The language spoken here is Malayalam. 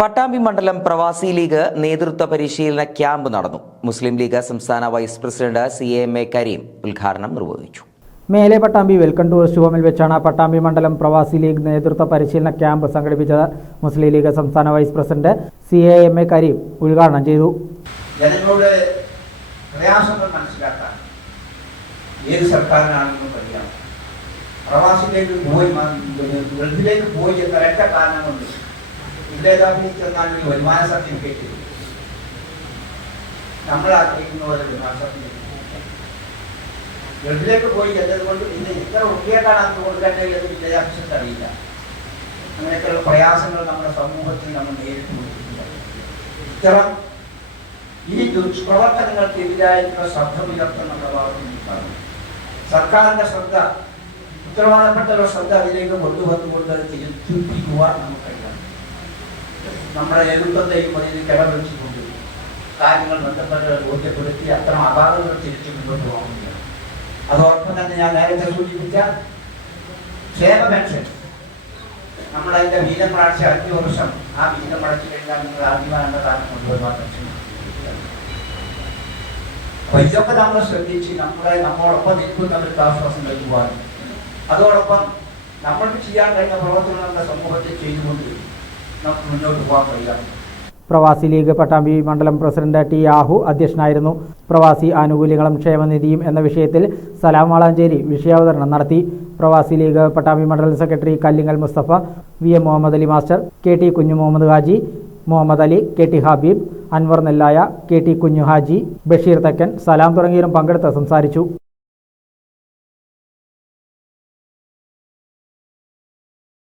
പട്ടാമ്പി മണ്ഡലം പ്രവാസി ലീഗ് നേതൃത്വ പരിശീലന ക്യാമ്പ് നടന്നു. മുസ്ലിം ലീഗ് സംസ്ഥാന വൈസ് പ്രസിഡന്റ് CAMA കരീം ഉദ്ഘാടനം നിർവഹിച്ചു. മേലെ പട്ടാമ്പി വെൽക്കം ടൂറിസ്റ്റ് ഹോമിൽ വെച്ചാണ് പട്ടാമ്പി മണ്ഡലം പ്രവാസി ലീഗ് നേതൃത്വ പരിശീലന ക്യാമ്പ് സംഘടിപ്പിച്ചത്. മുസ്ലിം ലീഗ് സംസ്ഥാന വൈസ് പ്രസിഡന്റ് CAMA കരീം ഉദ്ഘാടനം ചെയ്തു. ജനങ്ങളുടെ പ്രയാസങ്ങൾ മനസ്സിലാക്കാൻ ഏത് സർക്കാരിനാണെങ്കിലും കഴിയാം. പ്രവാസിലേക്ക് പോയി എന്നൊരൊറ്റ കാരണം കൊണ്ട് വില്ലേജ് ചെന്നാൽ ഒരു വരുമാന സർട്ടിഫിക്കറ്റ് നമ്മൾ ആഗ്രഹിക്കുന്ന പോലെ വരുമാന സർട്ടിഫിക്കറ്റ് ഗൾഫിലേക്ക് പോയി എന്നതുകൊണ്ട് പിന്നെ ഇത്ര ഉള്ളിയേക്കാണ് അത് കൊടുക്കേണ്ടത് എന്ന് വില്ലേജ് ഓഫീസർക്ക് അറിയില്ല. അങ്ങനെയൊക്കെയുള്ള പ്രയാസങ്ങൾ നമ്മുടെ സമൂഹത്തിൽ നമ്മൾ നേരിട്ട് കൊടുത്തിട്ടുണ്ട്. ഇത്തരം ഈ ദുഷ്പ്രവർത്തനങ്ങൾക്കെതിരായിട്ടുള്ള ശ്രദ്ധ ഉയർത്തുന്ന പ്രഭാവത്തിൽ സർക്കാരിന്റെ ശ്രദ്ധ, ഉത്തരവാദപ്പെട്ട ശ്രദ്ധ അതിലേക്ക് കൊണ്ടുവന്നുകൊണ്ട് അത് തിരുത്തിപ്പിക്കുവാൻ നമുക്കറിയാം. നമ്മുടെ നേതൃത്വത്തെയും അതിന് കിടവെച്ചുകൊണ്ട് കാര്യങ്ങൾ ബന്ധപ്പെട്ട് ബോധ്യപ്പെടുത്തി അത്തരം അപാകതകൾ തിരിച്ചു മുന്നോട്ട് പോകുന്നില്ല. അതോടൊപ്പം തന്നെ ഞാൻ നേരത്തെ സൂചിപ്പിച്ച ക്ഷേമ പെൻഷൻ, നമ്മളതിൻ്റെ വീതം അടച്ച 5 വർഷം ആ വീതം അടച്ചു കഴിഞ്ഞാൽ നിങ്ങൾ ആദ്യമായുള്ള കാലം കൊണ്ടുവരുവാൻ പെൻഷൻ. അപ്പൊ ഇതൊക്കെ നമ്മൾ ശ്രദ്ധിച്ച് നമ്മോടൊപ്പം നിൽക്കുന്നവർക്ക് ആശ്വാസം നൽകുവാനും അതോടൊപ്പം നമ്മൾക്ക് ചെയ്യാൻ കഴിയുന്ന പ്രവർത്തനങ്ങളുടെ സമൂഹത്തിൽ ചെയ്തുകൊണ്ട് നമുക്ക് മുന്നോട്ട് പോകാൻ കഴിയാം. പ്രവാസി ലീഗ് പട്ടാമ്പി മണ്ഡലം പ്രസിഡന്റ് T. ആഹു അധ്യക്ഷനായിരുന്നു. പ്രവാസി ആനുകൂല്യങ്ങളും ക്ഷേമനിധിയും എന്ന വിഷയത്തിൽ സലാം വാളാഞ്ചേരി വിഷയാവതരണം നടത്തി. പ്രവാസി ലീഗ് പട്ടാമ്പി മണ്ഡലം secretary Kallingal Musthafa, VM Muhammad Ali master, KT Kunhu Muhammad Haji, Muhammad Ali, KT Habib, Anwar Nellaya, KT കുഞ്ഞു ഹാജി, ബഷീർ തെക്കൻ, സലാം തുടങ്ങിയവരും പങ്കെടുത്ത് സംസാരിച്ചു.